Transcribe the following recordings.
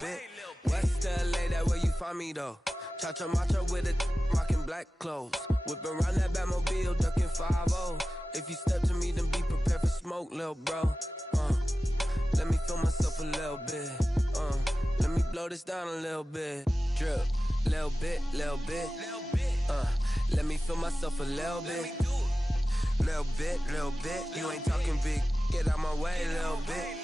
bit. West LA, that where you find me though. Cha-cha macha with a rockin' black clothes. Whippin' around that Batmobile, duckin' 5-0. If you step to me, then be prepared for smoke, lil' bro. Let me feel myself a little bit. Let me blow this down a little bit. Drip, little bit, little bit. Let me feel myself a little bit. Little bit, little bit. You ain't talking big. Get out my way, little bit.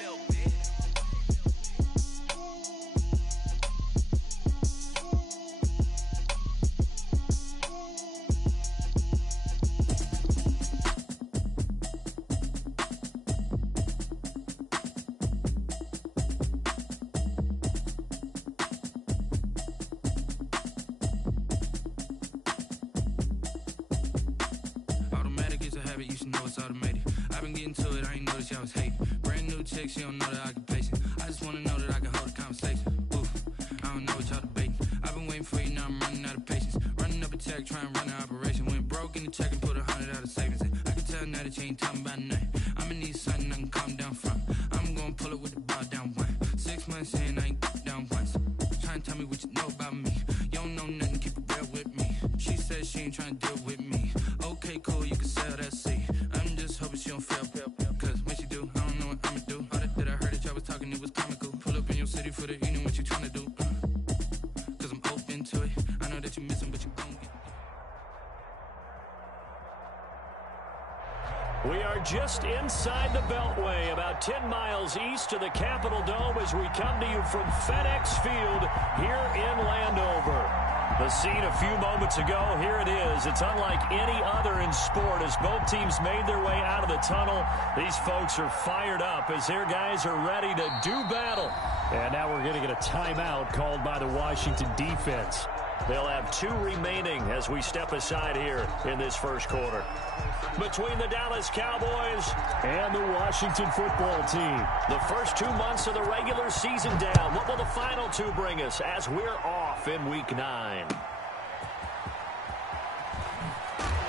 She don't know that I can pace it. I just wanna know that I can hold a conversation. Oof, I don't know what y'all debating. I've been waiting for you, now I'm running out of patience. Running up a check, trying to run an operation. Went broke in the check and put 100 out of savings. I can tell now that you ain't talking about nothing. I'ma need something I can calm down from. I'm gonna pull it with the bar down one. 6 months in, I ain't down once. Trying to tell me what you know about me. You don't know nothing, keep it real with me. She said she ain't trying to deal with me. Okay, cool, you can sell that seat. I'm just hoping she don't fail. Cause when she do, I don't know what I'ma do. Talking, it was comical. Pull up in your city for the evening, what you trying to do? Cause I'm open to it. I know that you miss him, but you gon' get. We are just inside the Beltway, about 10 miles east of the Capitol Dome as we come to you from FedEx Field here in Landover. The scene a few moments ago, here it is. It's unlike any other in sport as both teams made their way out of the tunnel. These folks are fired up as their guys are ready to do battle. And now we're going to get a timeout called by the Washington defense. They'll have 2 remaining as we step aside here in this first quarter. Between the Dallas Cowboys and the Washington football team. The first 2 months of the regular season down. What will the final 2 bring us as we're off in Week 9?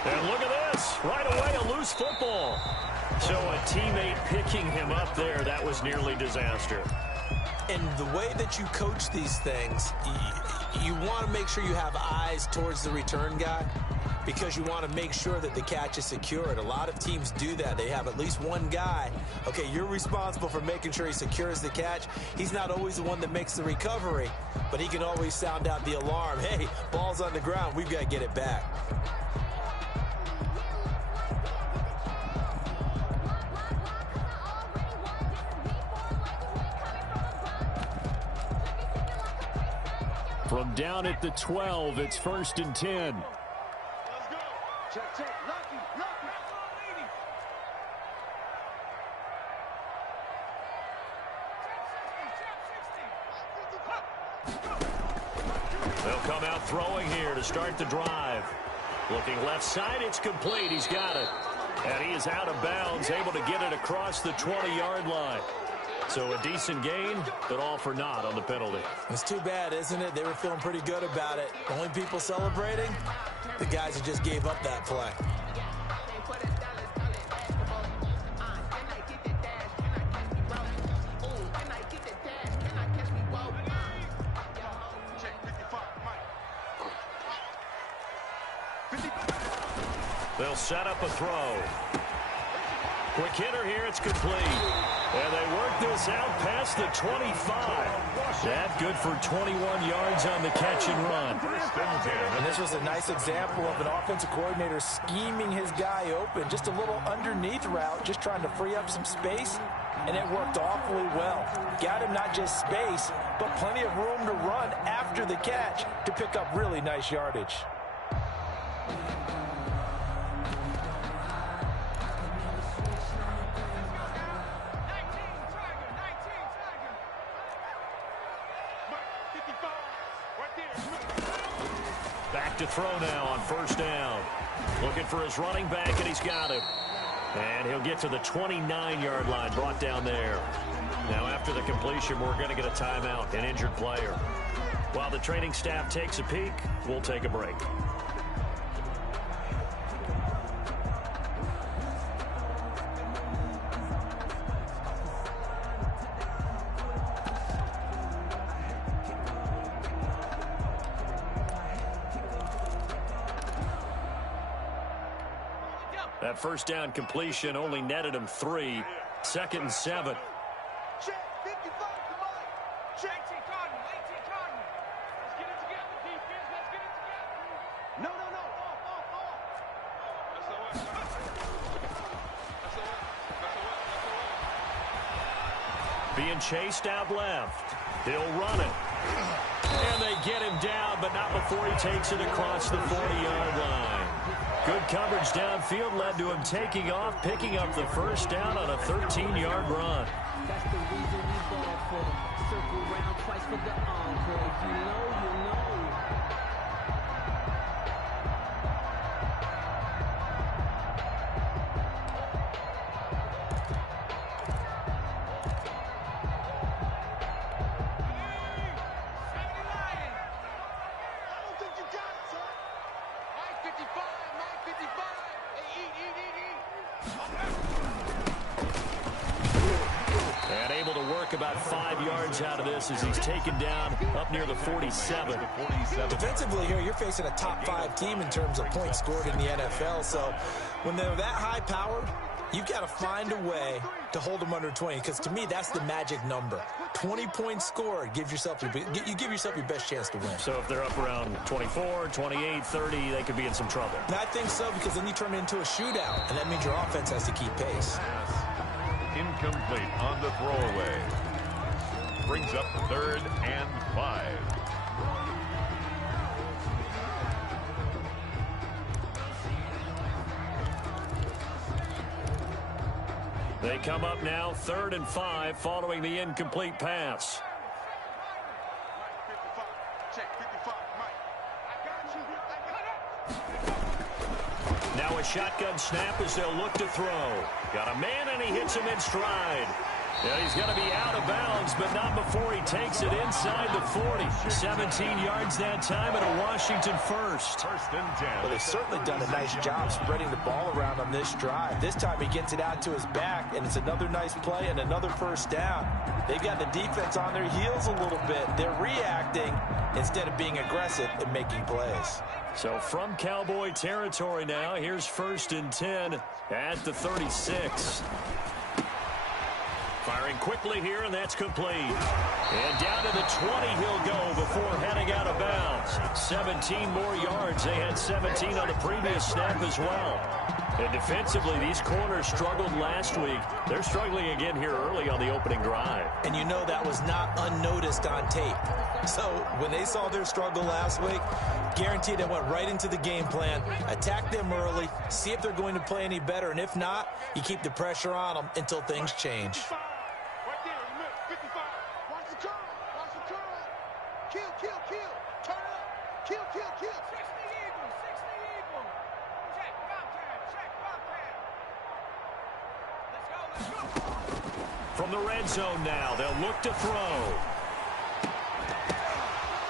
And look at this. Right away, a loose football. So a teammate picking him up there, that was nearly disaster. And the way that you coach these things, you want to make sure you have eyes towards the return guy because you want to make sure that the catch is secured. A lot of teams do that. They have at least one guy. Okay, you're responsible for making sure he secures the catch. He's not always the one that makes the recovery, but he can always sound out the alarm. Hey, ball's on the ground. We've got to get it back. From down at the 12, it's 1st and 10. Let's go. Check. Lucky. They'll come out throwing here to start the drive. Looking left side, it's complete. He's got it. And he is out of bounds, able to get it across the 20-yard line. So a decent gain, but all for naught on the penalty. It's too bad, isn't it? They were feeling pretty good about it. The only people celebrating, the guys who just gave up that play. They'll set up a throw. Quick hitter here, it's complete. And they work this out past the 25. That good for 21 yards on the catch and run. And this was a nice example of an offensive coordinator scheming his guy open. Just a little underneath route, just trying to free up some space. And it worked awfully well. Got him not just space, but plenty of room to run after the catch to pick up really nice yardage. Back to throw now on 1st down. Looking for his running back, and he's got him. And he'll get to the 29-yard line, brought down there. Now after the completion, we're going to get a timeout, an injured player. While the training staff takes a peek, we'll take a break. That first down completion only netted him 3. 2nd and 7. Check, 55 to Mike. Check. 18 Cardinal. Let's get it together, defense. Let's get it together. No. Off. That's all right. Being chased out left. He'll run it. And they get him down, but not before he takes it across the 40-yard line. Good coverage downfield led to him taking off, picking up the first down on a 13-yard run. That's the reason we ball for them. Circle around twice for the encore. If you know, you know. And able to work about 5 yards out of this as he's taken down up near the 47. Defensively here, you're facing a top 5 team in terms of points scored in the NFL. So when they're that high powered, you've got to find a way to hold them under 20, because to me, that's the magic number. 20 points scored, you give yourself your best chance to win. So if they're up around 24, 28, 30, they could be in some trouble. And I think so, because then you turn it into a shootout, and that means your offense has to keep pace. Incomplete on the throwaway. Brings up 3rd and 5. They come up now 3rd and 5 following the incomplete pass. Check, 55, Mike. I got you. Now a shotgun snap as they'll look to throw. Got a man and he hits him in stride. Yeah, he's going to be out of bounds, but not before he takes it inside the 40. 17 yards that time and a Washington first. 1st and 10. Well, they've certainly done a nice job spreading the ball around on this drive. This time he gets it out to his back, and it's another nice play and another first down. They've got the defense on their heels a little bit. They're reacting instead of being aggressive and making plays. So from Cowboy territory now, here's 1st and 10 at the 36. Firing quickly here, and that's complete. And down to the 20 he'll go before heading out of bounds. 17 more yards. They had 17 on the previous snap as well. And defensively, these corners struggled last week. They're struggling again here early on the opening drive. And you know that was not unnoticed on tape. So when they saw their struggle last week, guaranteed they went right into the game plan, attack them early, see if they're going to play any better. And if not, you keep the pressure on them until things change. Right there, remember, 55. Watch the curl. Kill. Turn it up. Kill. 60 Eagles. Check, Bobcat. Let's go. From the red zone now, they'll look to throw.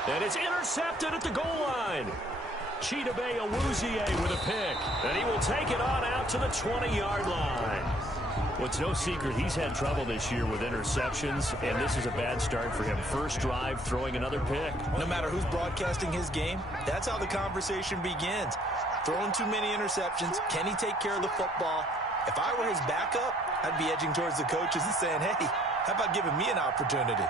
And it's intercepted at the goal line. Chidobe Awuzie with a pick. And he will take it on out to the 20-yard line. Well, it's no secret he's had trouble this year with interceptions, and this is a bad start for him. First drive, throwing another pick. No matter who's broadcasting his game, that's how the conversation begins. Throwing too many interceptions. Can he take care of the football? If I were his backup, I'd be edging towards the coaches and saying, hey, how about giving me an opportunity?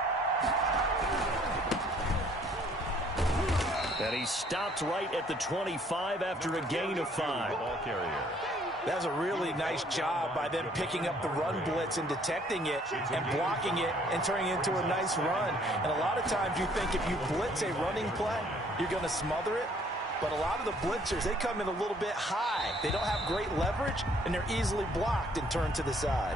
And he stopped right at the 25 after a gain of 5. Ball carrier. That was a really nice job by them picking up the run blitz and detecting it and blocking it and turning it into a nice run. And a lot of times you think if you blitz a running play, you're going to smother it. But a lot of the blitzers, they come in a little bit high. They don't have great leverage, and they're easily blocked and turned to the side.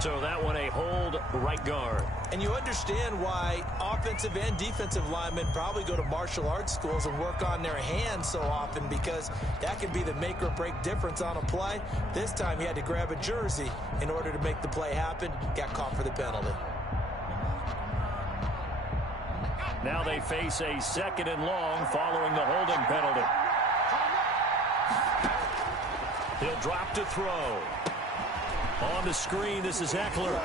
So that one a hold right guard. And you understand why offensive and defensive linemen probably go to martial arts schools and work on their hands so often, because that can be the make or break difference on a play. This time he had to grab a jersey in order to make the play happen. Got caught for the penalty. Now they face a 2nd and long following the holding penalty. He'll drop to throw. On the screen, this is Eckler.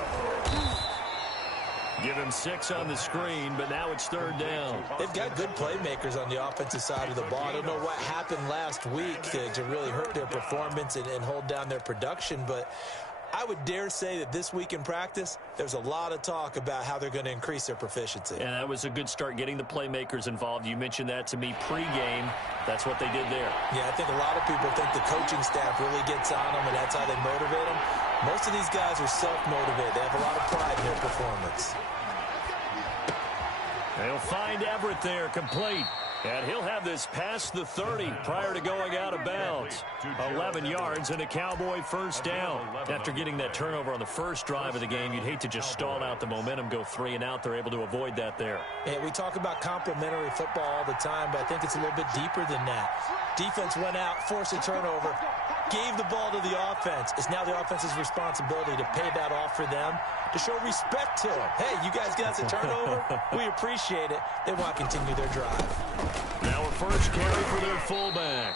Give him 6 on the screen, but now it's 3rd down. They've got good playmakers on the offensive side of the ball. I don't know what happened last week to really hurt their performance and hold down their production, but I would dare say that this week in practice, there's a lot of talk about how they're going to increase their proficiency. And that was a good start, getting the playmakers involved. You mentioned that to me pregame. That's what they did there. Yeah, I think a lot of people think the coaching staff really gets on them, and that's how they motivate them. Most of these guys are self-motivated. They have a lot of pride in their performance. They'll find Everett there, complete. And he'll have this past the 30 prior to going out of bounds. 11 yards and a Cowboy first down. After getting that turnover on the first drive of the game, you'd hate to just stall out the momentum, go 3 and out. They're able to avoid that there. Yeah, we talk about complementary football all the time, but I think it's a little bit deeper than that. Defense went out, forced a turnover, gave the ball to the offense. It's now the offense's responsibility to pay that off for them, to show respect to them. Hey, you guys got us a turnover? We appreciate it. They want to continue their drive. Now a first carry for their fullback.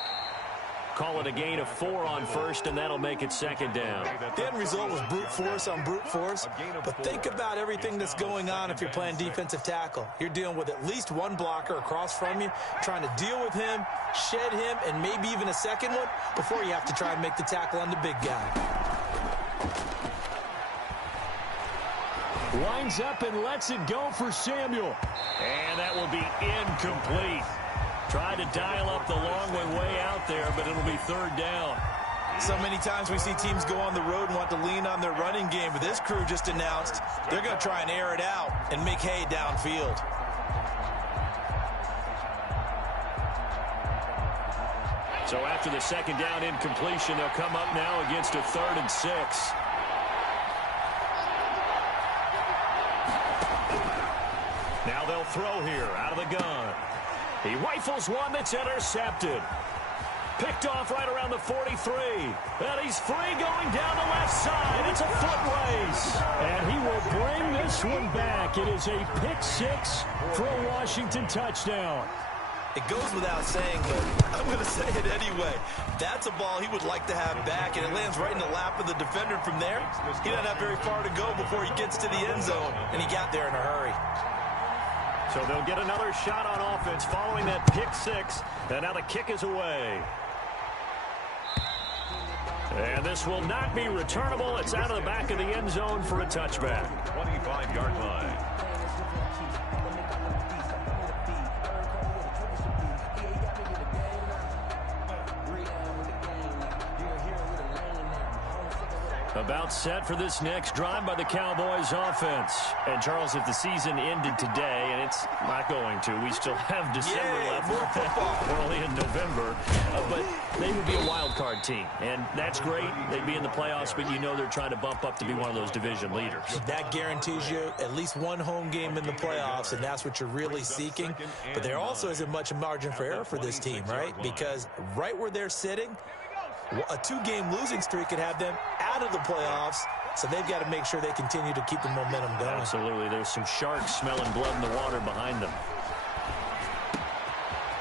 Call it a gain of 4 on first, and that'll make it 2nd down. The end result was brute force on brute force, but think about everything that's going on if you're playing defensive tackle. You're dealing with at least one blocker across from you, trying to deal with him, shed him, and maybe even a second one before you have to try and make the tackle on the big guy. Winds up and lets it go for Samuel. And that will be incomplete. Tried to dial up the long way out there, but it'll be 3rd down. So many times we see teams go on the road and want to lean on their running game, but this crew just announced they're going to try and air it out and make hay downfield. So after the 2nd down incompletion, they'll come up now against a 3rd and 6. Now they'll throw here out of the gun. He rifles one that's intercepted. Picked off right around the 43. And he's free going down the left side. It's a foot race. And he will bring this one back. It is a pick 6 for a Washington touchdown. It goes without saying, but I'm going to say it anyway. That's a ball he would like to have back, and it lands right in the lap of the defender from there. He doesn't have very far to go before he gets to the end zone, and he got there in a hurry. So they'll get another shot on offense following that pick 6. And now the kick is away. And this will not be returnable. It's out of the back of the end zone for a touchback. 25-yard line. About set for this next drive by the Cowboys offense. And, Charles, if the season ended today, and it's not going to, we still have December left. More football. We're only in November. But they would be a wild card team. And that's great. They'd be in the playoffs, but you know they're trying to bump up to be one of those division leaders. That guarantees you at least one home game in the playoffs, and that's what you're really seeking. But there also isn't much margin for error for this team, right? Because right where they're sitting, a 2-game losing streak could have them out of the playoffs, so they've got to make sure they continue to keep the momentum going. Absolutely. There's some sharks smelling blood in the water behind them.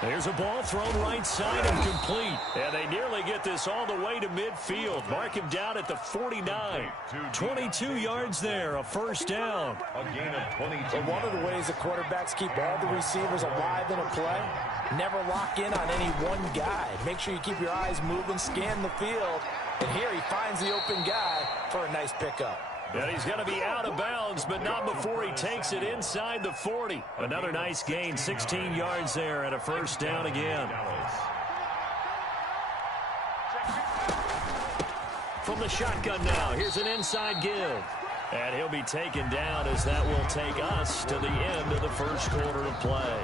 There's a ball thrown right side and complete. And they nearly get this all the way to midfield. Mark him down at the 49. 22 yards there, a first down. A gain of 22. But one of the ways the quarterbacks keep all the receivers alive in a play, never lock in on any one guy. Make sure you keep your eyes moving, scan the field. And here he finds the open guy for a nice pickup. And he's going to be out of bounds, but not before he takes it inside the 40. Another nice gain, 16 yards there, and a first down again. From the shotgun now, here's an inside give. And he'll be taken down as that will take us to the end of the first quarter of play.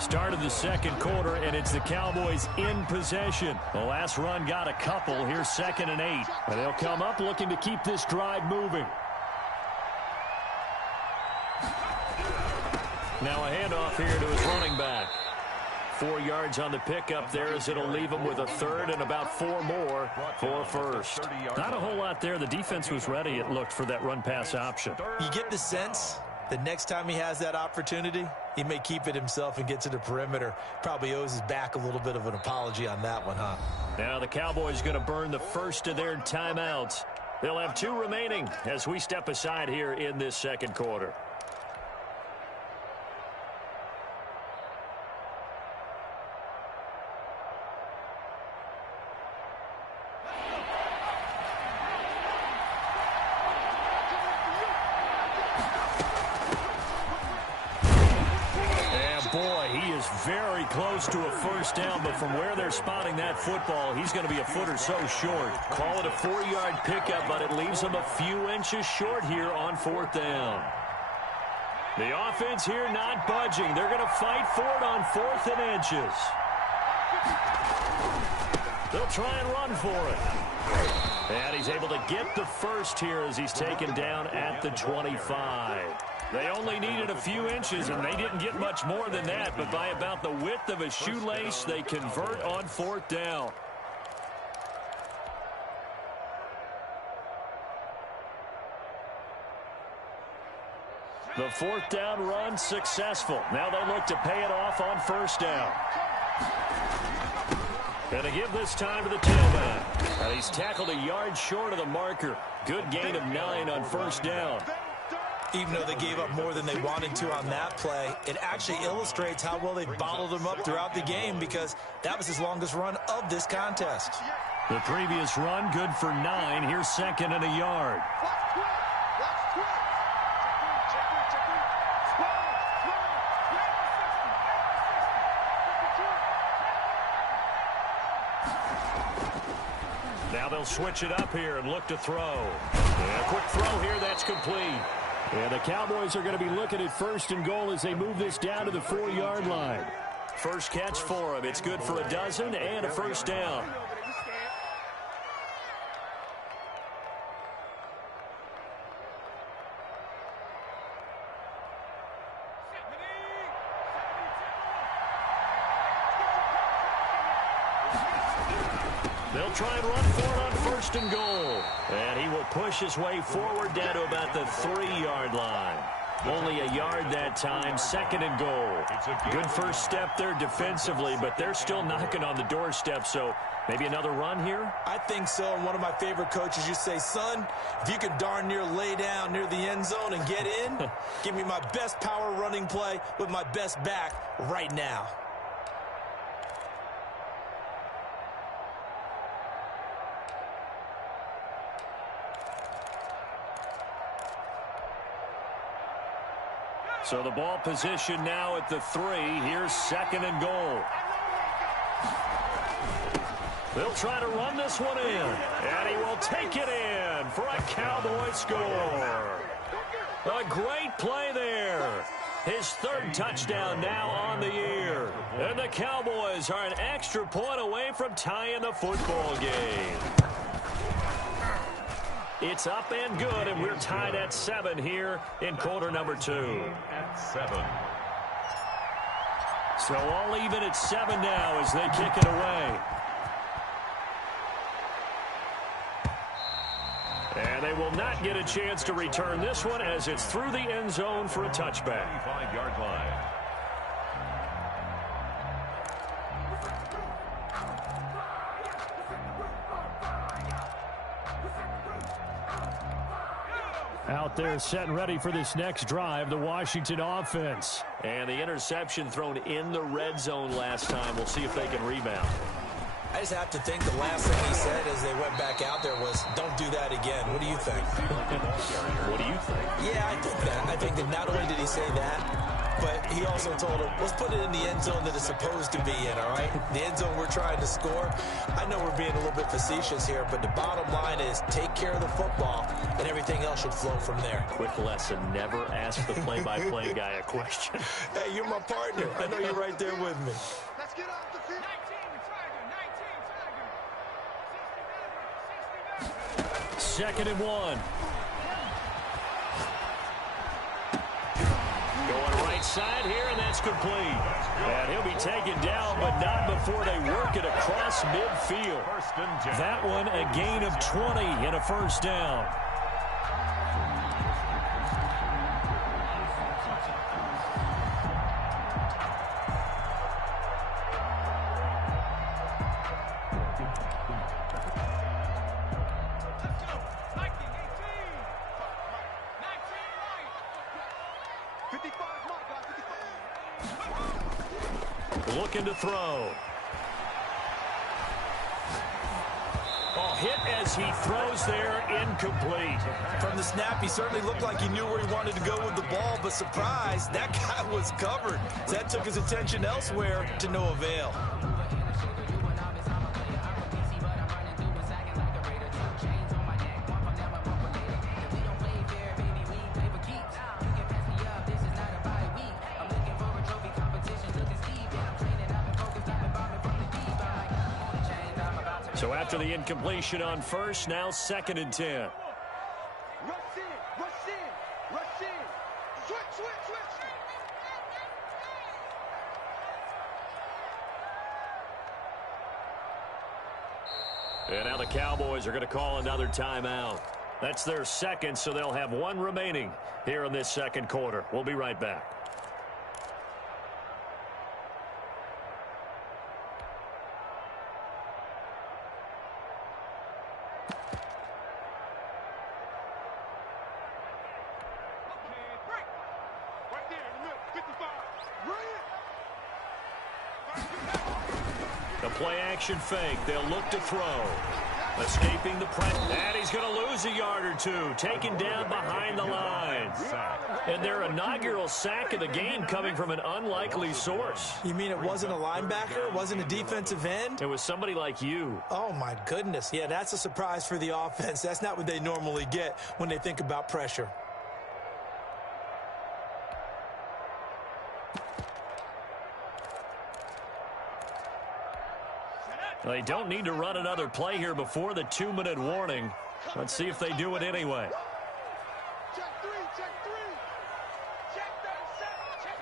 Start of the second quarter, and it's the Cowboys in possession. The last run got a couple. Here's 2nd and 8. And they'll come up looking to keep this drive moving. Now a handoff here to his running back. 4 yards on the pickup there as it'll leave him with a 3rd and about 4 more for a first. Not a whole lot there. The defense was ready, it looked, for that run-pass option. You get the sense that next time he has that opportunity, he may keep it himself and get to the perimeter. Probably owes his back a little bit of an apology on that one, huh? Now the Cowboys going to burn the first of their timeouts. They'll have 2 remaining as we step aside here in this second quarter. Boy, he is very close to a first down, but from where they're spotting that football, he's going to be a foot or so short. Call it a 4-yard pickup, but it leaves him a few inches short here on 4th down. The offense here not budging. They're going to fight for it on 4th and inches. They'll try and run for it. And he's able to get the first here as he's taken down at the 25. They only needed a few inches, and they didn't get much more than that. But by about the width of a shoelace, they convert on 4th down. The 4th down run successful. Now they look to pay it off on 1st down. And to give this time to the tailback. And he's tackled a yard short of the marker. Good gain of 9 on 1st down. Even though they gave up more than they wanted to on that play, it actually illustrates how well they bottled him up throughout the game, because that was his longest run of this contest. The previous run good for 9. Here's 2nd and a yard. Now they'll switch it up here and look to throw. And a quick throw here, that's complete. And the Cowboys are going to be looking at 1st and goal as they move this down to the 4-yard line. First catch for him. It's good for a dozen and a first down. They'll try and run for it on 1st and goal. And he will push his way forward down to about the 3-yard line. Only a yard that time, 2nd and goal. Good first step there defensively, but they're still knocking on the doorstep, so maybe another run here? I think so, and one of my favorite coaches used to say, son, if you can darn near lay down near the end zone and get in, give me my best power running play with my best back right now. So the ball position now at the 3. Here's 2nd and goal. They'll try to run this one in. And he will take it in for a Cowboy score. A great play there. His 3rd touchdown now on the year. And the Cowboys are an extra point away from tying the football game. It's up and good, and we're tied at 7 here in quarter number 2. At 7. So all even at 7 now as they kick it away. And they will not get a chance to return this one as it's through the end zone for a touchback. 5-yard line. Out there set and ready for this next drive, the Washington offense. And the interception thrown in the red zone last time. We'll see if they can rebound. I just have to think the last thing he said as they went back out there was, don't do that again. What do you think? What do you think? Yeah, I think that. I think that not only did he say that, but he also told him, let's put it in the end zone that it's supposed to be in, all right? The end zone we're trying to score. I know we're being a little bit facetious here, but the bottom line is take care of the football, and everything else should flow from there. Quick lesson, never ask the play-by-play guy a question. Hey, you're my partner. I know you're right there with me. Let's get off the field. 2nd and 1. Going right side here, and that's complete. And he'll be taken down, but not before they work it across midfield. That one a gain of 20 and a first down. Looking to throw. Oh, hit as he throws there, incomplete. From the snap, he certainly looked like he knew where he wanted to go with the ball, but surprise, that guy was covered. So that took his attention elsewhere to no avail. So after the incompletion on first, now 2nd and 10. Rush in, rush in, rush in. Switch, switch, switch. And now the Cowboys are going to call another timeout. That's their second, so they'll have one remaining here in this second quarter. We'll be right back. The play-action fake. They'll look to throw. Escaping the press. And he's going to lose a yard or two. Taken down behind the lines. And their inaugural sack of the game coming from an unlikely source. You mean it wasn't a linebacker? It wasn't a defensive end? It was somebody like you. Oh, my goodness. Yeah, that's a surprise for the offense. That's not what they normally get when they think about pressure. They don't need to run another play here before the 2-minute warning. Let's see if they do it anyway. Check three, check three. Check 37,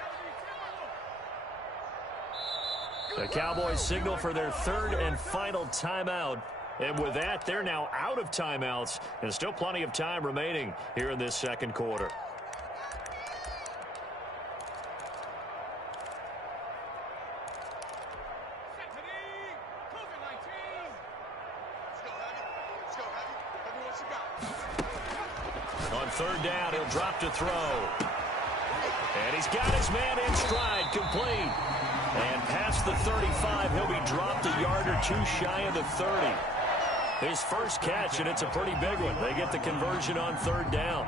check. The Cowboys signal for their 3rd and final timeout. And with that, they're now out of timeouts. And still plenty of time remaining here in this second quarter. On 3rd down, he'll drop to throw. And he's got his man in stride, complete. And past the 35, he'll be dropped a yard or two shy of the 30. His first catch, and it's a pretty big one. They get the conversion on 3rd down.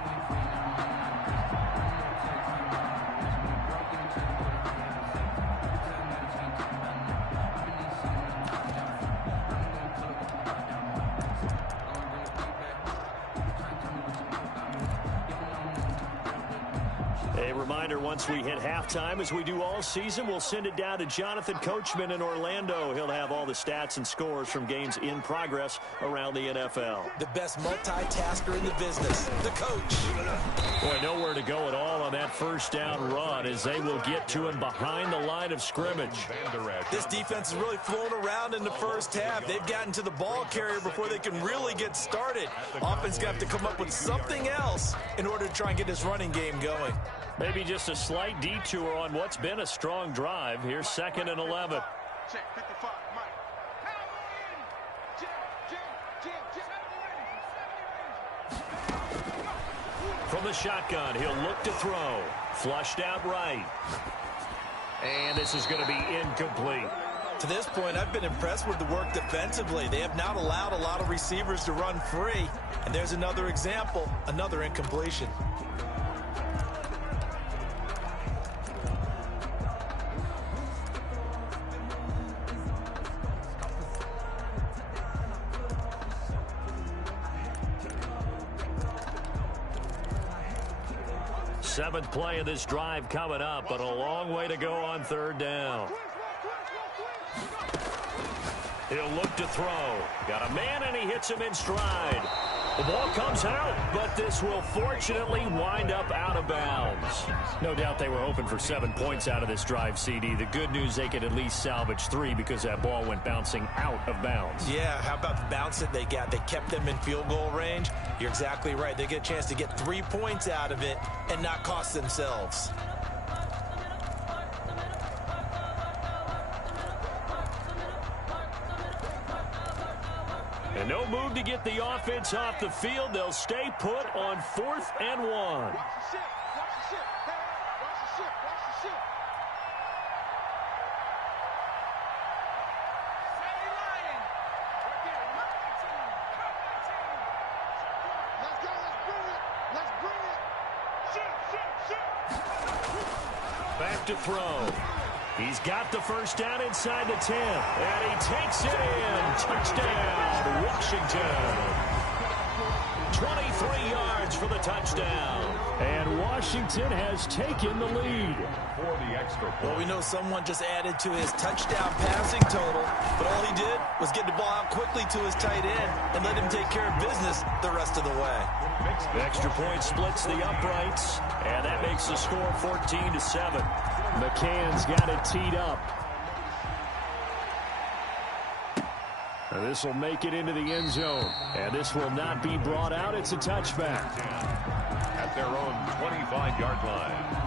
Once we hit halftime, as we do all season, we'll send it down to Jonathan Coachman in Orlando. He'll have all the stats and scores from games in progress around the NFL. The best multitasker in the business, the coach. Boy, nowhere to go at all on that 1st down run as they will get to him behind the line of scrimmage. This defense is really flown around in the first half. They've gotten to the ball carrier before they can really get started. Offense got to come up with something else in order to try and get this running game going. Maybe just a slight detour on what's been a strong drive. Here's 2nd and 11. Check 55, Mike. From the shotgun, he'll look to throw. Flushed out right. And this is going to be incomplete. To this point, I've been impressed with the work defensively. They have not allowed a lot of receivers to run free. And there's another example, another incompletion. Seventh play of this drive coming up, but a long way to go on 3rd down. He'll look to throw. Got a man, and he hits him in stride. The ball comes out, but this will fortunately wind up out of bounds. No doubt they were hoping for 7 points out of this drive, CD. The good news, they could at least salvage 3 because that ball went bouncing out of bounds. Yeah, how about the bounce that they got? They kept them in field goal range. You're exactly right. They get a chance to get 3 points out of it and not cost themselves. And no move to get the offense off the field. They'll stay put on 4th and 1. Watch the ship. Watch the ship. Watch the ship. Watch the ship. Sandy Lion. Right there. Number 18. Back to throw. He's got the first down inside the 10. And he takes it in. Touchdown, Washington. 23 yards for the touchdown. And Washington has taken the lead. For the extra point. Well, we know someone just added to his touchdown passing total, but all he did was get the ball out quickly to his tight end and let him take care of business the rest of the way. The extra point splits the uprights, and that makes the score 14-7. McCann's got it teed up. This will make it into the end zone, and this will not be brought out. It's a touchback. At their own 25-yard line.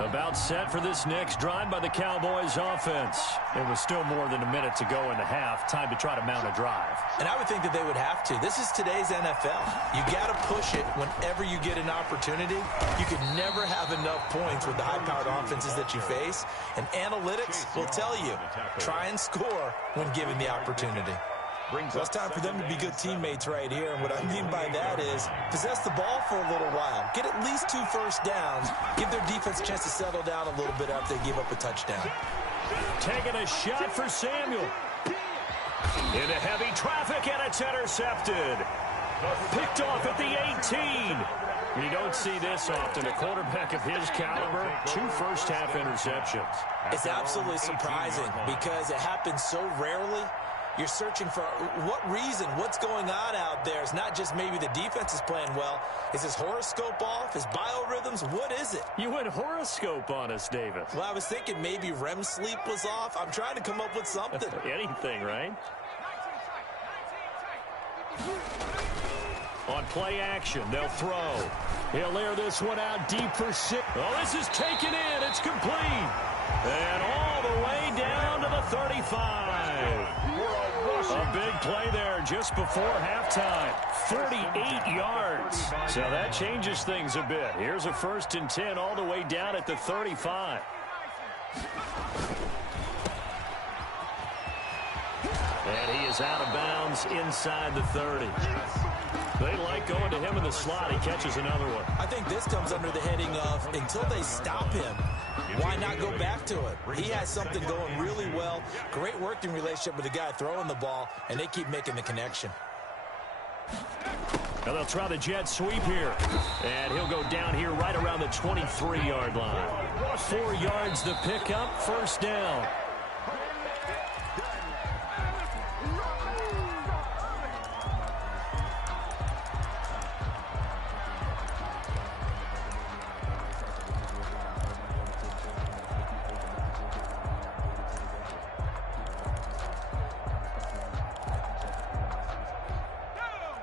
About set for this next drive by the Cowboys offense. It was still more than a minute to go in the half. Time to try to mount a drive. And I would think that they would have to. This is today's NFL. You got to push it whenever you get an opportunity. You can never have enough points with the high-powered offenses that you face. And analytics will tell you, try and score when given the opportunity. Well, it's time for them to be good teammates right here. And what I mean by that is possess the ball for a little while. Get at least 2 first downs. Give their defense a chance to settle down a little bit after they give up a touchdown. Taking a shot for Samuel. Into heavy traffic, and it's intercepted. Picked off at the 18. You don't see this often. A quarterback of his caliber, 2 first-half interceptions. It's absolutely surprising because it happens so rarely. You're searching for what reason, what's going on out there. It's not just maybe the defense is playing well. Is his horoscope off? His biorhythms? What is it? You went horoscope on us, Davis. Well, I was thinking maybe REM sleep was off. I'm trying to come up with something. Anything, right? On play action, they'll throw. He'll air this one out deep for 6. Oh, this is taken in. It's complete. And all the way down to the 35. A big play there just before halftime. 48 yards. So that changes things a bit. Here's a 1st and 10 all the way down at the 35. And he is out of bounds inside the 30. They like going to him in the slot. He catches another one. I think this comes under the heading of until they stop him, why not go back to it? He has something going really well. Great working relationship with the guy throwing the ball, and they keep making the connection. Now they'll try the jet sweep here. And he'll go down here right around the 23-yard line. 4 yards to pick up, 1st down.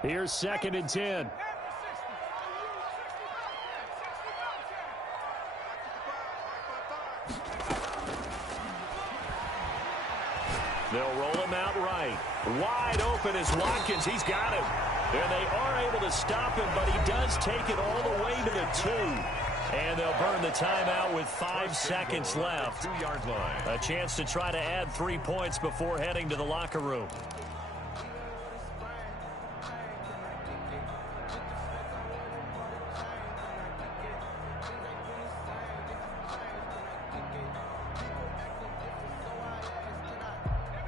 Here's 2nd and 10. They'll roll him out right. Wide open is Watkins. He's got him. And they are able to stop him, but he does take it all the way to the 2. And they'll burn the timeout with 5 seconds left. 2-yard line. A chance to try to add 3 points before heading to the locker room.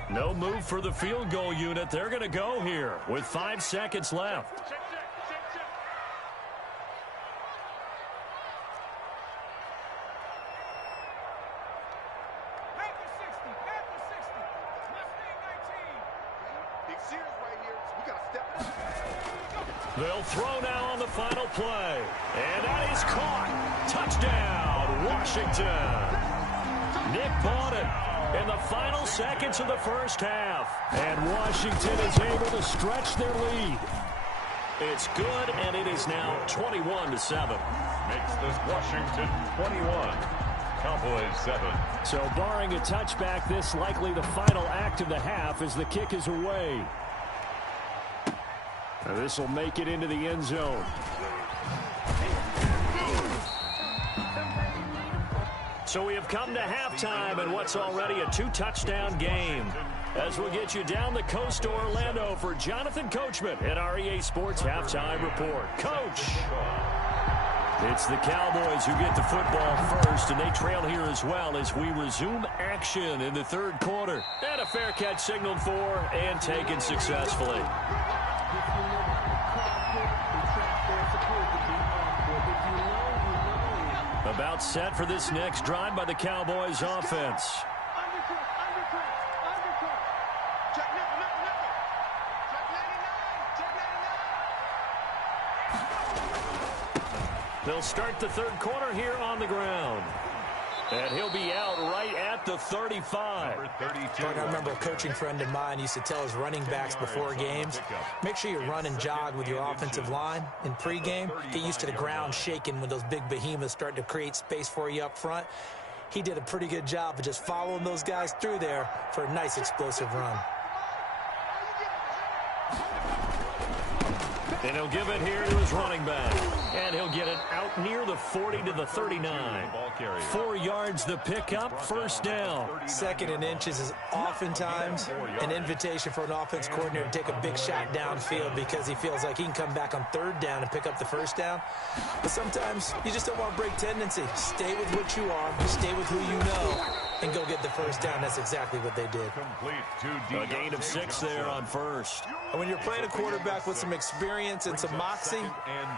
No move for the field goal unit. They're going to go here with 5 seconds left. They'll throw now on the final play. And that is caught. Touchdown, Washington. Nick Bawden in the final seconds of the 1st half. And Washington is able to stretch their lead. It's good, and it is now 21-7. Makes this Washington 21. Cowboys 7. So barring a touchback, this likely the final act of the half as the kick is away. Now this will make it into the end zone. So we have come to halftime in what's already a 2-touchdown game. As we'll get you down the coast to Orlando for Jonathan Coachman at our EA Sports Halftime Report. Coach! It's the Cowboys who get the football first, and they trail here as well as we resume action in the third quarter. And a fair catch signaled for and taken successfully. About set for this next drive by the Cowboys offense. They'll start the third quarter here on the ground. And he'll be out right at the 35. I remember a coaching friend of mine used to tell his running backs before games, make sure you run and jog with your offensive line in pregame. Get used to the ground shaking when those big behemoths start to create space for you up front. He did a pretty good job of just following those guys through there for a nice explosive run. And he'll give it here to his running back. And he'll get it out near the 40 to the 39. 4 yards the pickup, first down. Second and inches is oftentimes an invitation for an offense coordinator to take a big shot downfield because he feels like he can come back on third down and pick up the first down. But sometimes you just don't want to break tendency. Stay with what you are. Stay with who you know. And go get the first down. That's exactly what they did. A gain of 6 there on first. And when you're playing a quarterback with some experience and some moxie,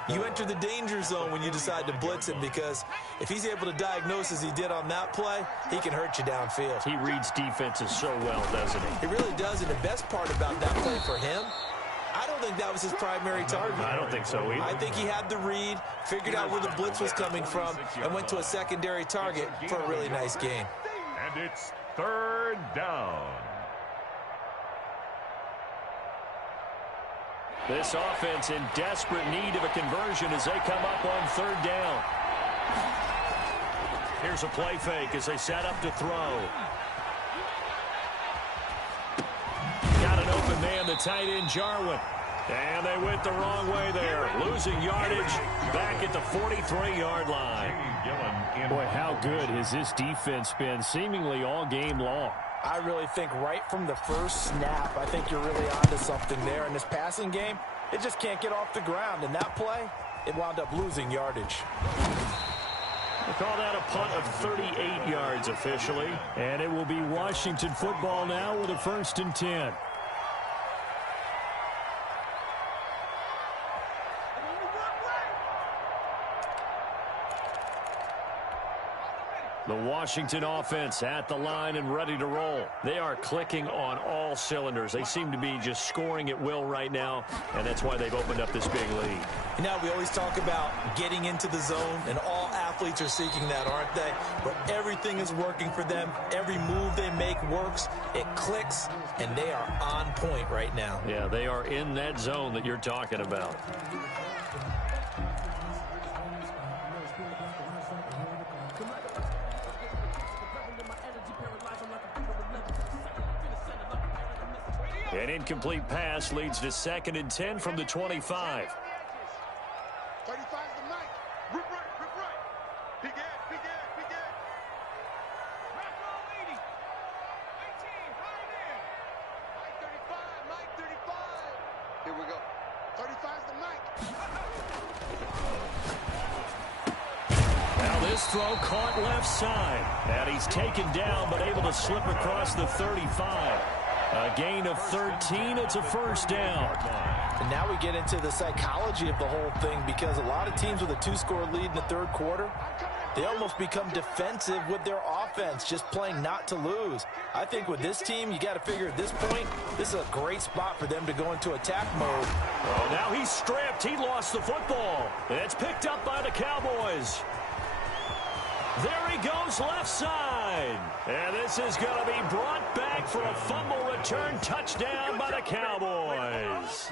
you enter the danger zone when you decide to blitz him, because if he's able to diagnose as he did on that play, he can hurt you downfield. He reads defenses so well, doesn't he? He really does, and the best part about that play for him, I don't think that was his primary target. I don't think so either. I think he had the read, figured out where the blitz was coming from, and went to a secondary target for a really nice gain. And it's third down. This offense in desperate need of a conversion as they come up on third down. Here's a play fake as they set up to throw. Got an open man, the tight end Jarwin. And they went the wrong way there. Losing yardage back at the 43-yard line. Boy, how good has this defense been seemingly all game long? I really think right from the first snap, I think you're really onto something there. In this passing game, it just can't get off the ground. And that play, it wound up losing yardage. We'll call that a punt of 38 yards officially. And it will be Washington football now with a 1st and 10. The Washington offense at the line and ready to roll. They are clicking on all cylinders. They seem to be just scoring at will right now, and that's why they've opened up this big lead. You know, we always talk about getting into the zone, and all athletes are seeking that, aren't they? But everything is working for them. Every move they make works. It clicks, and they are on point right now. Yeah, they are in that zone that you're talking about. An incomplete pass leads to 2nd and 10 from the 25. 35 to Mike. Rip right. Big Ed. Back row 80. 18, right in. Mike 35. Here we go. 35's to Mike. Now this throw caught left side. And he's taken down but able to slip across the 35. A gain of 13. It's a 1st down. And now we get into the psychology of the whole thing, because a lot of teams with a 2-score lead in the third quarter, they almost become defensive with their offense, just playing not to lose. I think with this team, you got to figure at this point, this is a great spot for them to go into attack mode. Oh, now he's stripped. He lost the football. And it's picked up by the Cowboys. There he goes left side. And this is going to be brought back for a fumble return touchdown by the Cowboys.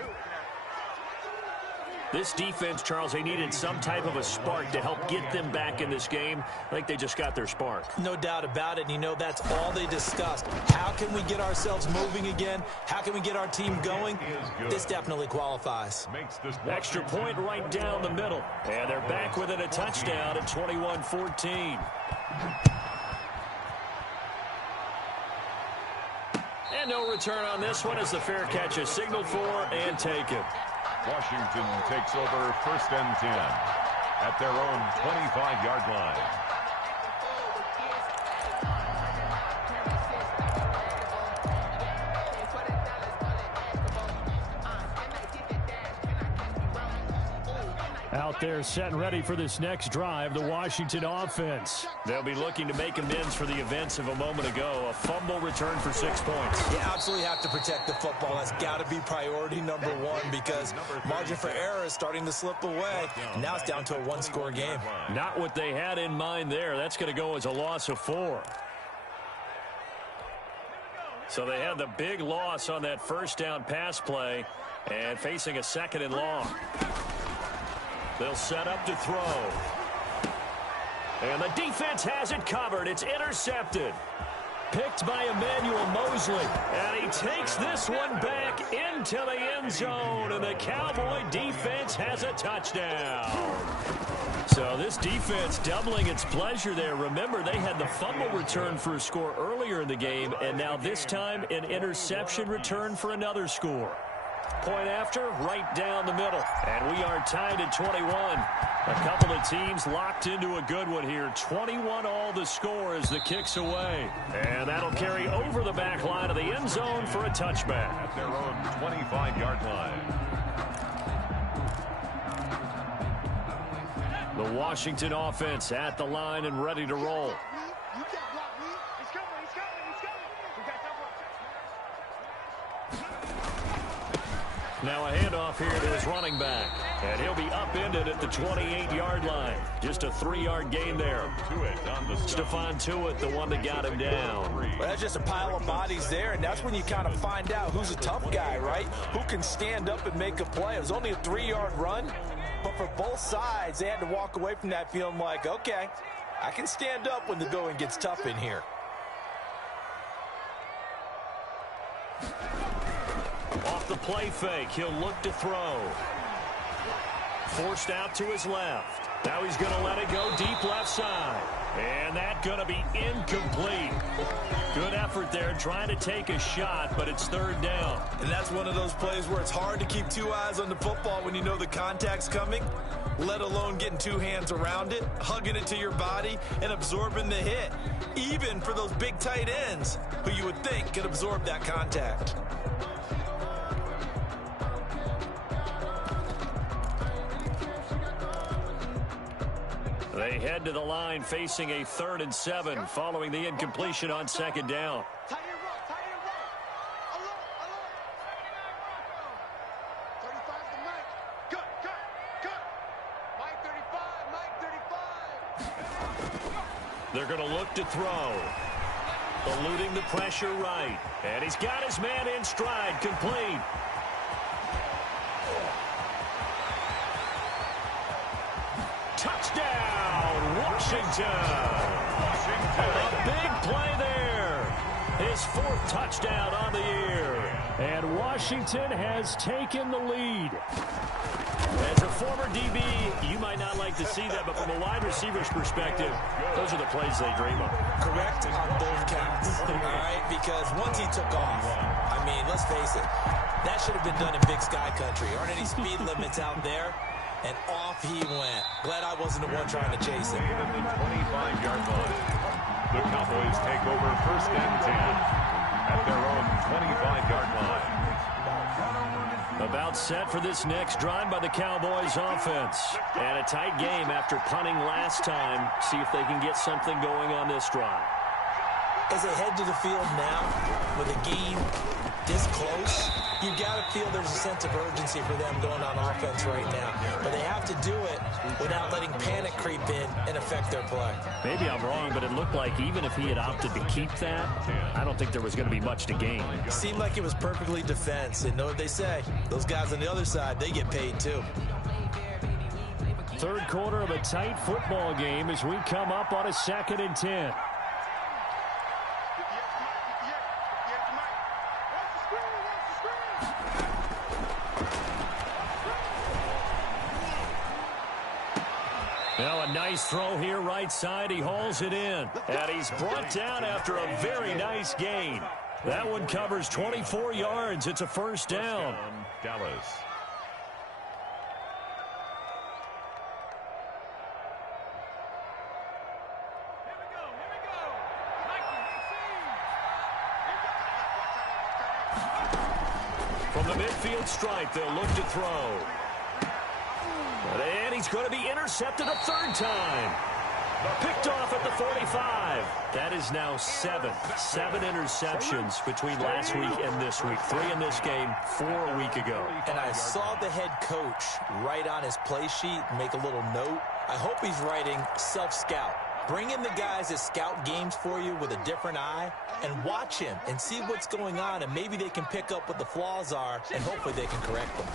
This defense, Charles, they needed some type of a spark to help get them back in this game. I think they just got their spark. No doubt about it. You know, that's all they discussed. How can we get ourselves moving again? How can we get our team going? This definitely qualifies. Extra point right down the middle. And they're back within a touchdown at 21-14. no return on this one as the fair catch is signaled for and taken. Washington takes over 1st and 10 at their own 25-yard line. Out there set and ready for this next drive, the Washington offense. They'll be looking to make amends for the events of a moment ago. A fumble return for 6 points. You absolutely have to protect the football. That's got to be priority number one because margin for error is starting to slip away. Now it's down to a one-score game. Not what they had in mind there. That's going to go as a loss of 4. So they had the big loss on that first down pass play and facing a 2nd and long. They'll set up to throw. And the defense has it covered. It's intercepted. Picked by Emmanuel Mosley. And he takes this one back into the end zone. And the Cowboy defense has a touchdown. So this defense doubling its pleasure there. Remember, they had the fumble return for a score earlier in the game. And now this time an interception return for another score. Point after, right down the middle. And we are tied at 21. A couple of teams locked into a good one here. 21 all the score as the kick's away. And that'll carry over the back line of the end zone for a touchback. At their own 25-yard line. The Washington offense at the line and ready to roll. Now a handoff here to his running back. And he'll be upended at the 28-yard line. Just a 3-yard gain there. Stephon Tuitt, the one that got him down. Well, that's just a pile of bodies there, and that's when you kind of find out who's a tough guy, right? Who can stand up and make a play. It was only a 3-yard run, but for both sides, they had to walk away from that feeling like, okay, I can stand up when the going gets tough in here. Off the play fake, he'll look to throw. Forced out to his left. Now he's going to let it go deep left side. And that's going to be incomplete. Good effort there trying to take a shot, but it's 3rd down. And that's one of those plays where it's hard to keep 2 eyes on the football when you know the contact's coming, let alone getting 2 hands around it, hugging it to your body, and absorbing the hit. Even for those big tight ends who you would think could absorb that contact. They head to the line facing a 3rd and 7 following the incompletion on 2nd down. They're going to look to throw. Eluding the pressure right. And he's got his man in stride, complete. Touchdown, Washington. A big play there. His 4th touchdown on the year. And Washington has taken the lead. As a former DB, you might not like to see that, but from a wide receiver's perspective, those are the plays they dream of. Correct on both counts, all right? Because once he took off, I mean, let's face it, that should have been done in Big Sky Country. Aren't any speed limits out there? And off he went. Glad I wasn't the one trying to chase him. At the 25-yard line. The Cowboys take over 1st and 10 at their own 25-yard line. About set for this next drive by the Cowboys offense. And a tight game after punting last time. See if they can get something going on this drive. As they head to the field now with a game this close, you've got to feel there's a sense of urgency for them going on offense right now. But they have to do it without letting panic creep in and affect their play. Maybe I'm wrong, but it looked like even if he had opted to keep that, I don't think there was going to be much to gain. It seemed like it was perfectly defense. And know what they say? Those guys on the other side, they get paid too. 3rd quarter of a tight football game as we come up on a 2nd and 10. Now a nice throw here right side. He hauls it in. And he's brought down after a very nice gain. That one covers 24 yards. It's a first down. Dallas. From the midfield stripe, they'll look to throw. And he's going to be intercepted a third time. Picked off at the 45. That is now 7 interceptions between last week and this week. 3 in this game, 4 a week ago. And I saw the head coach write on his play sheet, make a little note. I hope he's writing self-scout. Bring in the guys that scout games for you with a different eye and watch him and see what's going on, and maybe they can pick up what the flaws are, and hopefully they can correct them.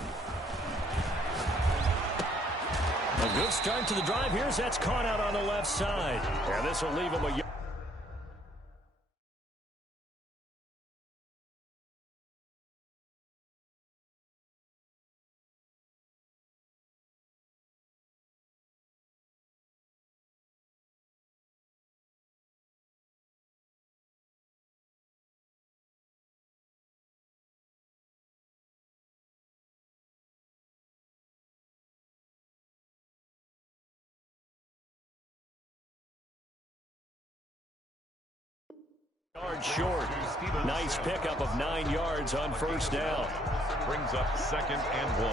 A good start to the drive. Here's that's caught out on the left side. And this will leave him a... short. Nice pickup of 9 yards on first down. Brings up 2nd and 1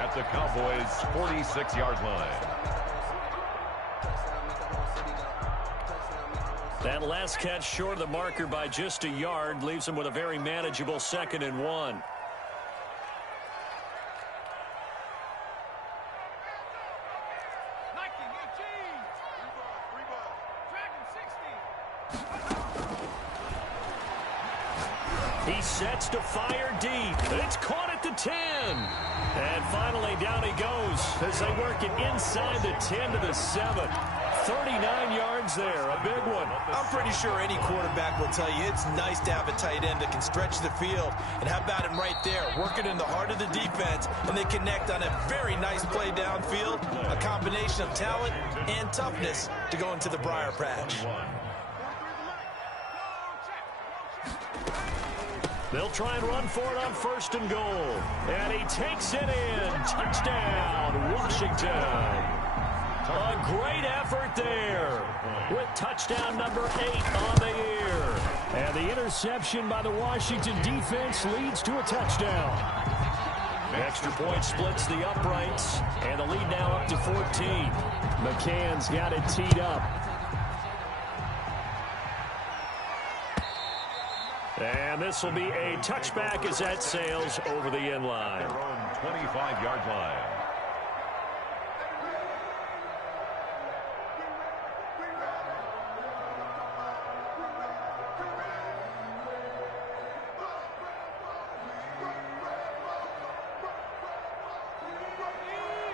at the Cowboys' 46-yard line. That last catch short of the marker by just a yard leaves him with a very manageable 2nd and 1. He sets to fire deep. It's caught at the 10. And finally down he goes as they work it inside the 10 to the 7. 39 yards there, a big one. I'm pretty sure any quarterback will tell you it's nice to have a tight end that can stretch the field. And how about him right there, working in the heart of the defense, and they connect on a very nice play downfield, a combination of talent and toughness to go into the briar patch. They'll try and run for it on 1st and goal. And he takes it in. Touchdown, Washington. A great effort there with touchdown number 8 on the year. And the interception by the Washington defense leads to a touchdown. The extra point splits the uprights, and the lead now up to 14. McCann's got it teed up. And this will be a touchback as that sails over the end line. Their own 25-yard line.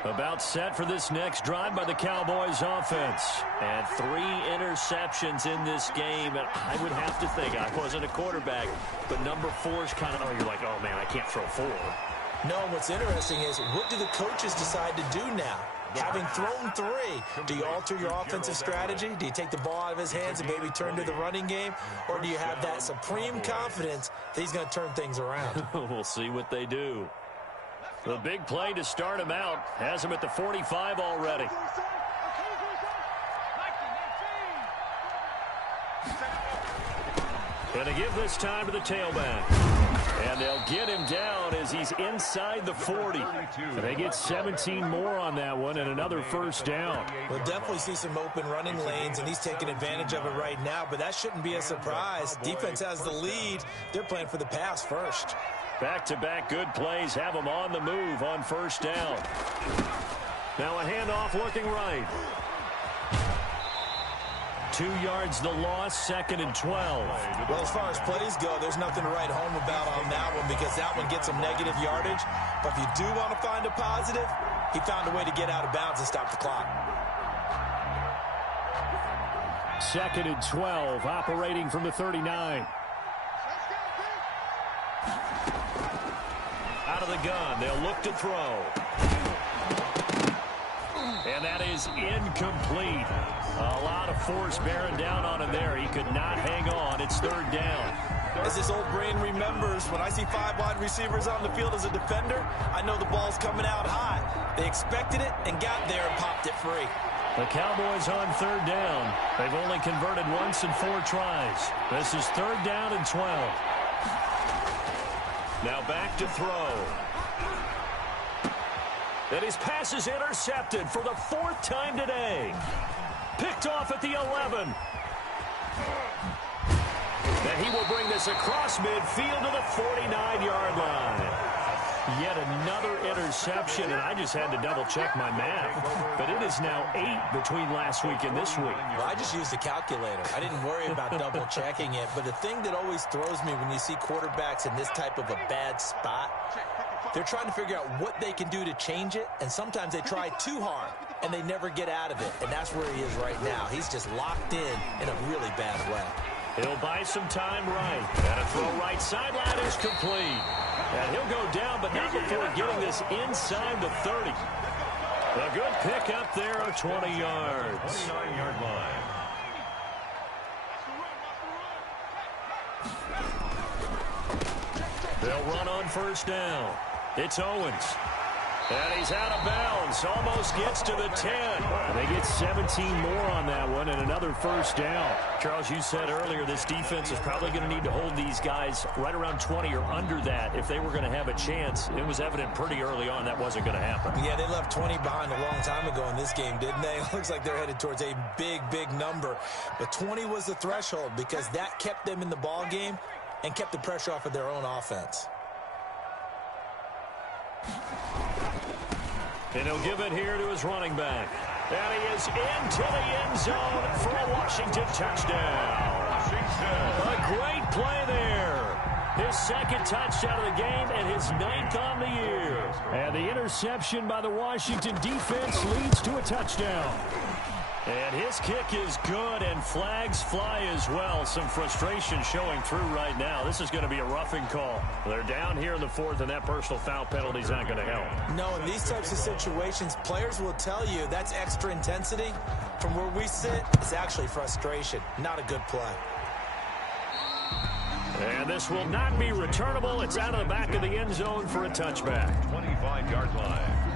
About set for this next drive by the Cowboys offense. And 3 interceptions in this game. And I would have to think, I wasn't a quarterback, but number 4 is kind of, you're like, oh, man, I can't throw 4. No, what's interesting is, what do the coaches decide to do now? Having thrown 3, do you alter your offensive strategy? Do you take the ball out of his hands and maybe turn to the running game? Or do you have that supreme confidence that he's going to turn things around? We'll see what they do. The big play to start him out has him at the 45 already. Going to give this time to the tailback. And they'll get him down as he's inside the 40. And they get 17 more on that one and another first down. We'll definitely see some open running lanes, and he's taking advantage of it right now, but that shouldn't be a surprise. Defense has the lead. They're playing for the pass first. Back-to-back good plays have them on the move on first down. Now a handoff looking right. 2 yards the loss, 2nd and 12. Well, as far as plays go, there's nothing to write home about on that one because that one gets some negative yardage. But if you do want to find a positive, he found a way to get out of bounds and stop the clock. 2nd and 12, operating from the 39. Out of the gun, they'll look to throw. And that is incomplete. A lot of force bearing down on him there. He could not hang on. It's 3rd down. As this old brain remembers, when I see 5 wide receivers on the field as a defender, I know the ball's coming out high. They expected it and got there and popped it free. The Cowboys on 3rd down. They've only converted once in 4 tries. This is 3rd down and 12. Now back to throw. And his pass is intercepted for the 4th time today. Picked off at the 11. And he will bring this across midfield to the 49-yard line. Yet another interception, and I just had to double-check my math. But it is now 8 between last week and this week. Well, I just used a calculator. I didn't worry about double-checking it. But the thing that always throws me when you see quarterbacks in this type of a bad spot, they're trying to figure out what they can do to change it, and sometimes they try too hard, and they never get out of it. And that's where he is right now. He's just locked in a really bad way. He'll buy some time right. And a throw right sideline is complete. And he'll go down, but not before getting this inside the 30. A good pick up there of 20 yards. 29-yard line. They'll run on 1st down. It's Owens. And he's out of bounds. Almost gets to the 10. And they get 17 more on that one and another 1st down. Charles, you said earlier this defense is probably going to need to hold these guys right around 20 or under that if they were going to have a chance. It was evident pretty early on that wasn't going to happen. Yeah, they left 20 behind a long time ago in this game, didn't they? It looks like they're headed towards a big, big number. But 20 was the threshold because that kept them in the ball game and kept the pressure off of their own offense. And he'll give it here to his running back. And he is into the end zone for a Washington touchdown. A great play there. His 2nd touchdown of the game and his 9th on the year. And the interception by the Washington defense leads to a touchdown. And his kick is good, and flags fly as well. Some frustration showing through right now. This is going to be a roughing call. They're down here in the 4th, and that personal foul penalty is not going to help. No, in these types of situations, players will tell you that's extra intensity. From where we sit, it's actually frustration. Not a good play. And this will not be returnable. It's out of the back of the end zone for a touchback. 25-yard line.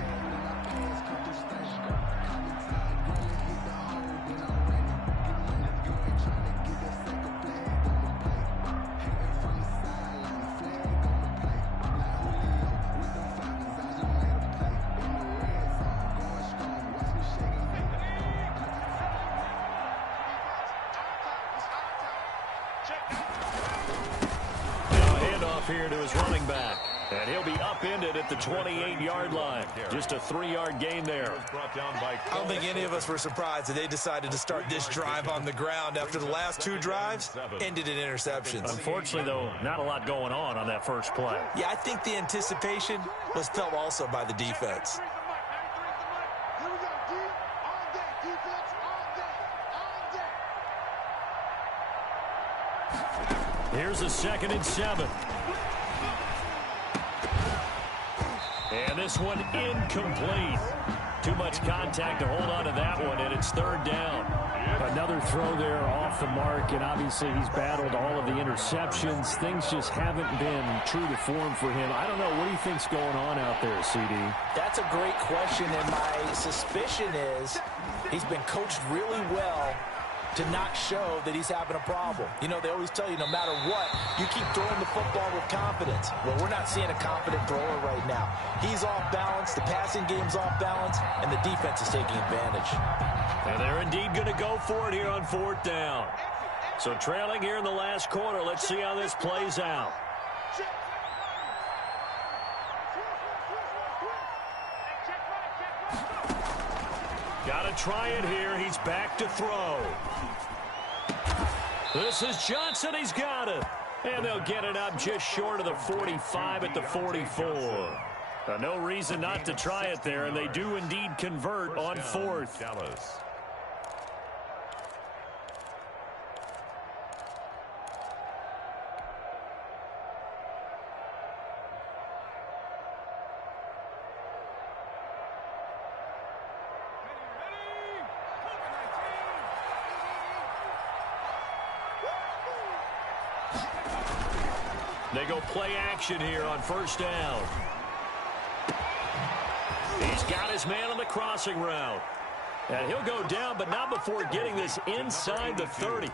Here to his running back. And he'll be upended at the 28-yard line. Just a 3-yard gain there. I don't think any of us were surprised that they decided to start this drive on the ground after the last 2 drives ended in interceptions. Unfortunately, though, not a lot going on that first play. Yeah, I think the anticipation was felt also by the defense. Here's a 2nd and 7. And this one incomplete. Too much contact to hold on to that one, and it's 3rd down. Another throw there off the mark, and obviously he's battled all of the interceptions. Things just haven't been true to form for him. I don't know. What do you think's going on out there, CD? That's a great question, and my suspicion is he's been coached really well to not show that he's having a problem. You know, they always tell you no matter what, you keep throwing the football with confidence. Well, we're not seeing a confident thrower right now. He's off balance, the passing game's off balance, and the defense is taking advantage. And they're indeed going to go for it here on 4th down. So trailing here in the last quarter, let's see how this plays out. Got to try it here. He's back to throw. This is Johnson. He's got it. And they'll get it up just short of the 45 at the 44. No reason not to try it there, and they do indeed convert on 4th. Dallas. They go play action here on first down. He's got his man on the crossing route. And he'll go down, but not before getting this inside the 30.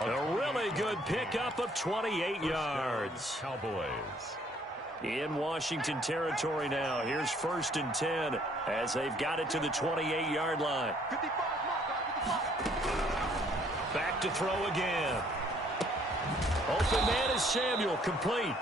A really good pickup of 28 yards. Cowboys. In Washington territory now. Here's 1st and 10 as they've got it to the 28-yard line. Back to throw again. Open man is Samuel, complete.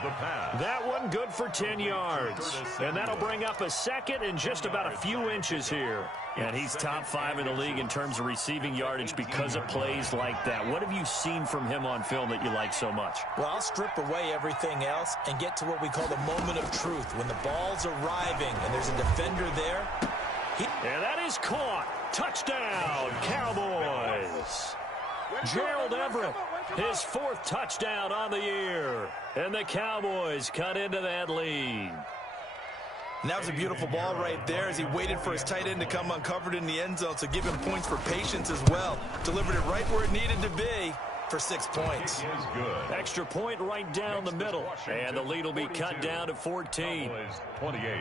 The pass. That one good for 10 yards. And that'll bring up a 2nd and just about a few inches here. And he's top 5 in the league in terms of receiving yardage because of plays like that. What have you seen from him on film that you like so much? Well, I'll strip away everything else and get to what we call the moment of truth. When the ball's arriving and there's a defender there. And that is caught. Touchdown, Cowboys. Gerald Everett, his 4th touchdown on the year. And the Cowboys cut into that lead. And that was a beautiful ball right there as he waited for his tight end to come uncovered in the end zone, so give him points for patience as well. Delivered it right where it needed to be for 6 points. It is good. Extra point right down the middle. And the lead will be cut down to 14. Cowboys 28.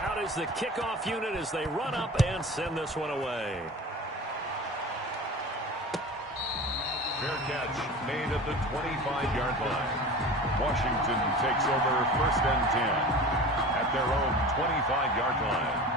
Out is the kickoff unit as they run up and send this one away. Fair catch made at the 25-yard line. Washington takes over 1st and 10 at their own 25-yard line.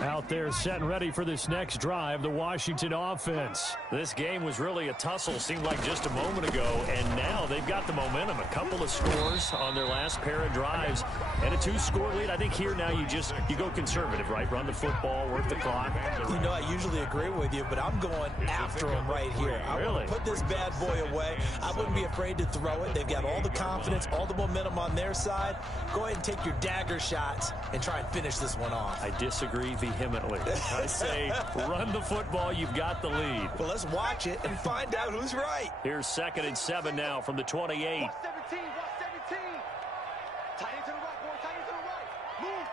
Out there set and ready for this next drive, the Washington offense. This game was really a tussle, seemed like just a moment ago, and now they've got the momentum. A couple of scores on their last pair of drives and a 2-score lead. I think here now you go conservative, right? Run the football, work the clock. You know, I usually agree with you, but I'm going after him right here. I want to put this bad boy away. I wouldn't be afraid to throw it. They've got all the confidence, all the momentum on their side. Go ahead and take your dagger shots and try and finish this one off. I disagree vehemently. I say run the football. You've got the lead. Well, let's watch it and find out who's right. Here's 2nd and 7 now from the 28. 117, 117. Tight end to the right, boy. Tight end to the right. Move.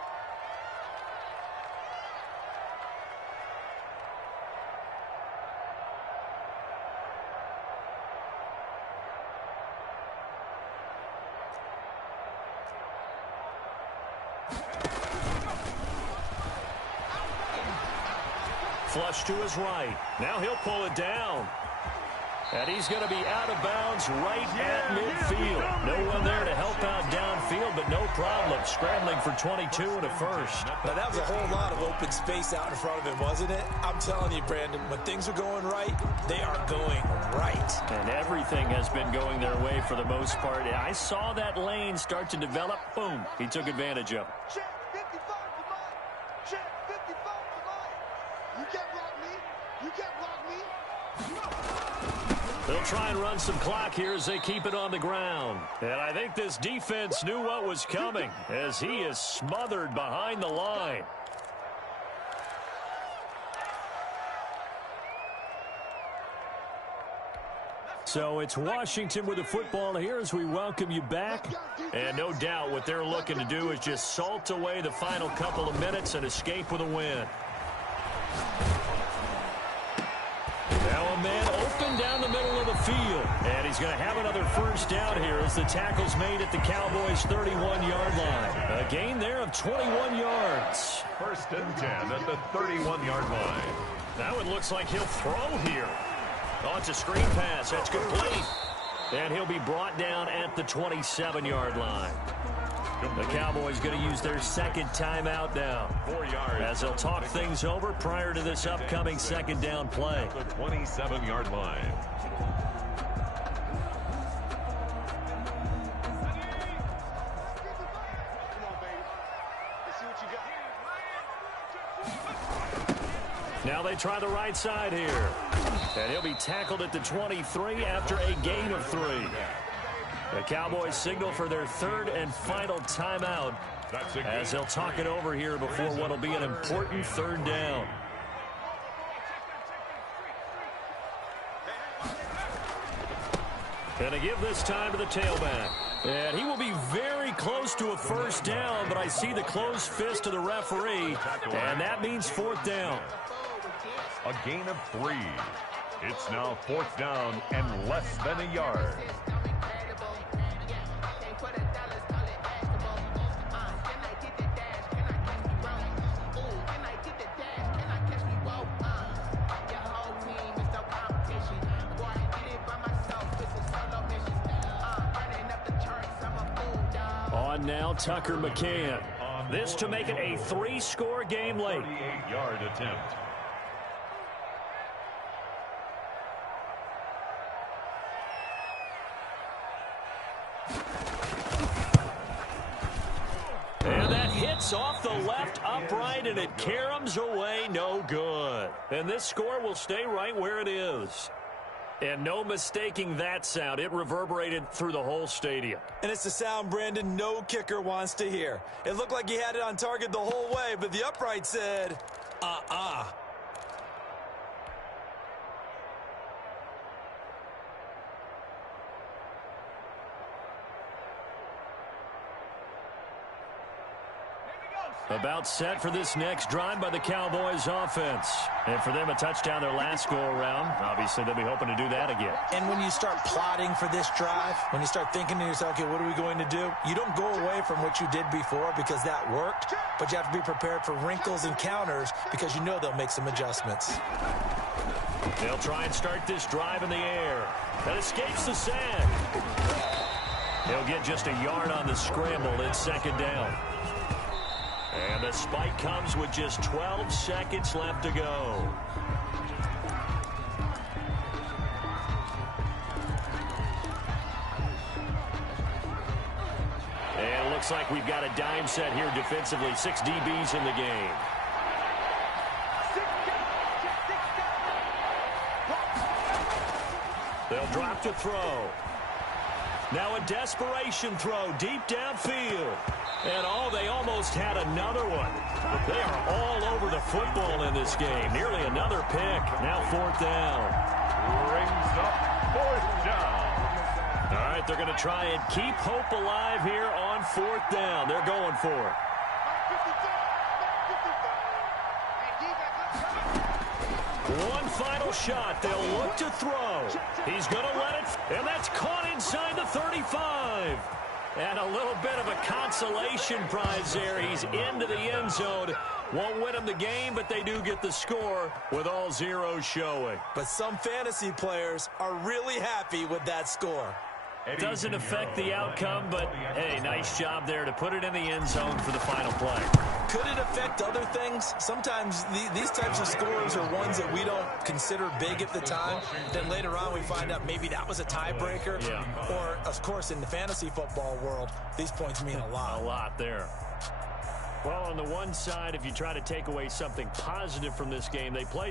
Flush to his right. Now he'll pull it down. And he's going to be out of bounds right at midfield. No one there to help out downfield, but no problem. Scrambling for 22 and a first. Now, that was a whole lot of open space out in front of him, wasn't it? I'm telling you, Brandon, when things are going right, they are going right. And everything has been going their way for the most part. I saw that lane start to develop. Boom. He took advantage of it. Check 55 to mine. Check 55 to mine. You can't block me. You can't block me. They'll try and run some clock here as they keep it on the ground. And I think this defense knew what was coming as he is smothered behind the line. So it's Washington with the football here as we welcome you back. And no doubt what they're looking to do is just salt away the final couple of minutes and escape with a win. Now a man open down the middle of the field. And he's going to have another first down here as the tackle's made at the Cowboys' 31-yard line. A gain there of 21 yards. 1st and 10 at the 31-yard line. That one looks like he'll throw here. Oh, it's a screen pass. That's complete. And he'll be brought down at the 27-yard line. The Cowboys going to use their second timeout now. 4 yards. As they'll talk things over prior to this upcoming second down play. The 27-yard line. Now they try the right side here. And he'll be tackled at the 23 after a gain of 3. The Cowboys signal for their third and final timeout as they'll talk it over here before what will be an important third down. And to give this time to the tailback. And he will be very close to a first down, but I see the closed fist of the referee, and that means 4th down. A gain of 3. It's now 4th down and less than a yard. On now, Tucker McCann. This to make it a 3-score game late. 38-yard attempt. And that hits off the left upright, and it caroms away, no good. And this score will stay right where it is. And no mistaking that sound. It reverberated through the whole stadium. And it's the sound, Brandon, no kicker wants to hear. It looked like he had it on target the whole way, but the upright said, About set for this next drive by the Cowboys offense. And for them, a touchdown their last go-around. Obviously, they'll be hoping to do that again. And when you start plotting for this drive, when you start thinking to yourself, okay, what are we going to do? You don't go away from what you did before because that worked, but you have to be prepared for wrinkles and counters because you know they'll make some adjustments. They'll try and start this drive in the air. That escapes the sand. They'll get just a yard on the scramble. It's 2nd down. And the spike comes with just 12 seconds left to go. And it looks like we've got a dime set here defensively. 6 DBs in the game. They'll drop to throw. Now a desperation throw deep downfield. And they almost had another one. They are all over the football in this game. Nearly another pick. Now 4th down. Brings up 4th down. All right, they're going to try and keep hope alive here on 4th down. They're going for it. One final shot. They'll look to throw. He's going to let it, and that's caught inside the 35. And a little bit of a consolation prize there. He's into the end zone. Won't win him the game, but they do get the score with all zeros showing. But some fantasy players are really happy with that score. Doesn't affect the outcome, but, hey, nice job there to put it in the end zone for the final play. Could it affect other things? Sometimes these types of scores are ones that we don't consider big at the time. Then later on we find out maybe that was a tiebreaker. Yeah. Or, of course, in the fantasy football world, these points mean a lot. A lot there. Well, on the one side, if you try to take away something positive from this game, they played